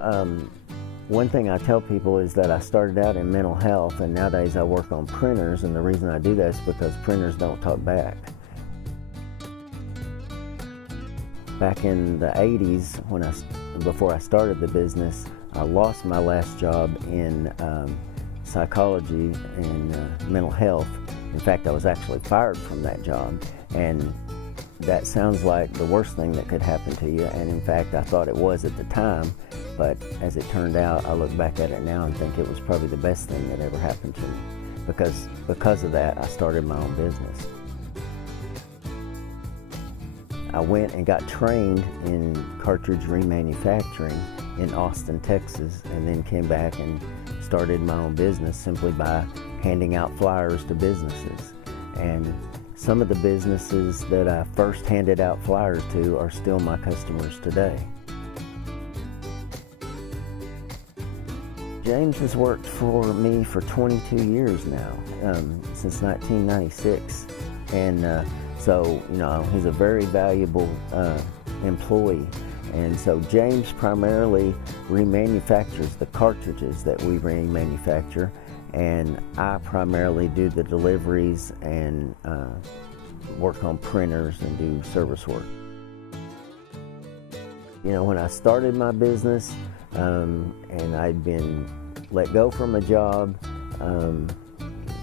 One thing I tell people is that I started out in mental health, and nowadays I work on printers, and the reason I do that is because printers don't talk back. Back in the 80s, before I started the business, I lost my last job in psychology and mental health. In fact, I was actually fired from that job, and that sounds like the worst thing that could happen to you, and in fact I thought it was at the time, but as it turned out, I look back at it now and think it was probably the best thing that ever happened to me, because of that I started my own business. I went and got trained in cartridge remanufacturing in Austin, Texas, and then came back and started my own business simply by handing out flyers to businesses. And some of the businesses that I first handed out flyers to are still my customers today. James has worked for me for 22 years now, since 1996. And so, he's a very valuable employee. And so James primarily remanufactures the cartridges that we remanufacture, and I primarily do the deliveries and work on printers and do service work. When I started my business and I'd been let go from a job,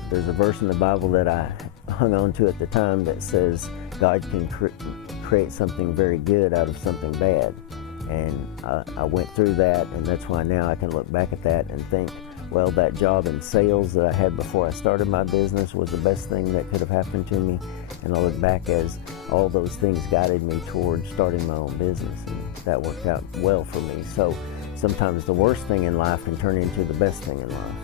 there's a verse in the Bible that I hung on to at the time that says God can create something very good out of something bad. And I went through that, and that's why now I can look back at that and think, well, that job in sales that I had before I started my business was the best thing that could have happened to me. And I look back as all those things guided me towards starting my own business, and that worked out well for me. So sometimes the worst thing in life can turn into the best thing in life.